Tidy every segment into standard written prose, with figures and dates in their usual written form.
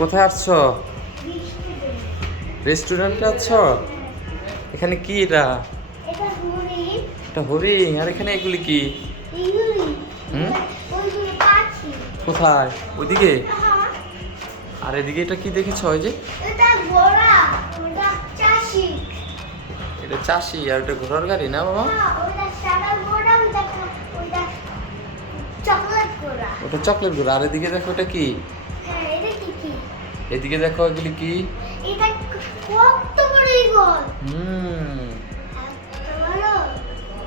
কোথায় আসছো? রেস্টুরেন্টে আছো? এখানে কি এটা? এটা হরিণ। আর এখানে এগুলি কি? হুম, কোথায়? ওইদিকে? আর এদিকে এটা কি দেখেছো? ওই যে এটা চাষি, আর এটা ঘোড়ার গাড়ি না বাবা? ওটা চকলেট ঘোড়া। আর এদিকে দেখো ওটা কি? এদিকে দেখো এগুলি কি? হুম।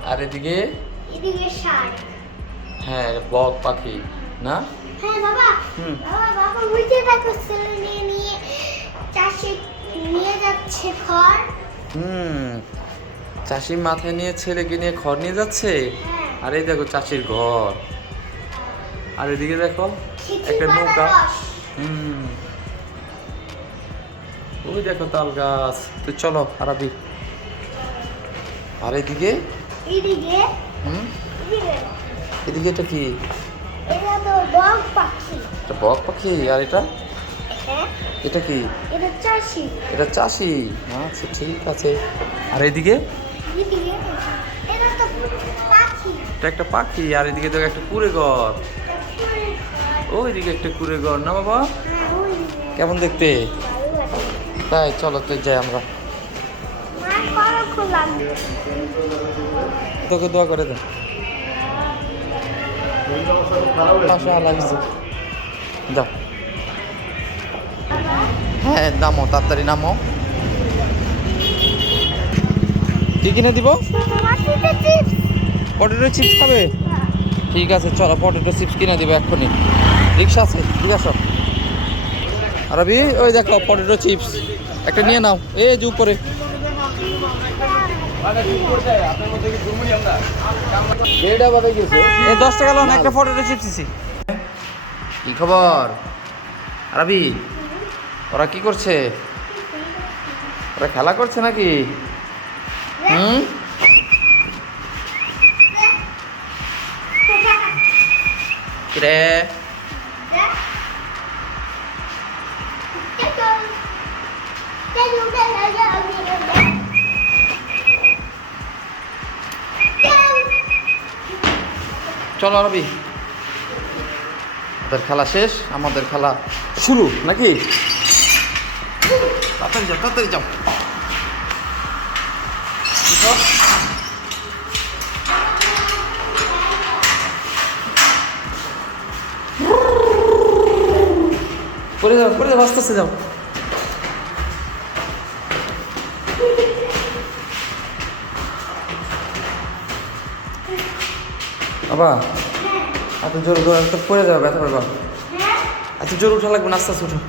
আর এদিকে? হ্যাঁ, এটা বক পাখি না? হ্যাঁ বাবা, হুম। বাবা ওই যে দেখো ছেলে নিয়ে চাষি নিয়ে যাচ্ছে খড়। চাষি মাথায় নিয়ে ছেলেকে নিয়ে খড় নিয়ে যাচ্ছে। হ্যাঁ। আর এই দেখো চাষির ঘর। আর এদিকে দেখো খিচুড়ি একটা পাতা নৌকা। রস। হুম। ওই দেখো তাল গাছ। তো চলো আরাবি। আর এদিকে? এদিকে হুম, এদিকে এদিকে এটা কি? এটা তো বক পাখি। এটা বক পাখি। আর এটা? হ্যাঁ, এটা কি? এটা চাষি। এটা চাষি। আচ্ছা ঠিক আছে। আর এদিকে? এদিকে এটা তো পাখি। এটা একটা পাখি। আর এদিকে দেখো একটা কুড়ে ঘর। তারপরে ওইদিকে একটা কুড়ে ঘর না বাবা? হ্যাঁ, ওইদিকে কেমন দেখতে? ভালো লাগে। তাই চলো তো যাই আমরা। মার কড়া খোলা। তোকে দোয়া করে দে। পাশে লাগিয়েছে। যাও। হ্যাঁ নামো, তাড়াতাড়ি নামো। কি কিনে দিব? মাটিতে চিপস। পটেটো চিপস খাবে? ঠিক আছে চলো, পটেটো চিপস কিনে দিব এক্ষুনি। রিক্সা আছে, ঠিক আছে। আরবি ওই দেখো পটেটো চিপস একটা নিয়ে নাও। এই যে উপরে। এই 10 টাকা লোন একটা পটেটো চিপস দিছি। কি খবর আরবি? ওরা কি করছে? ওরা খেলা করছে নাকি? হুম। কিরে? চলো আরবি, ওদের খেলা শেষ, আমাদের খেলা শুরু নাকি? তাড়াতাড়ি যাও, তাড়াতাড়ি যাও। করে যাও, করে যাও, আস্তে আস্তে যাও। বাবা এত জোর জোর তো পড়ে যাবে, ব্যথা পাবা। এত জোর উঠা লাগবে না, আস্তে আস্তে উঠো।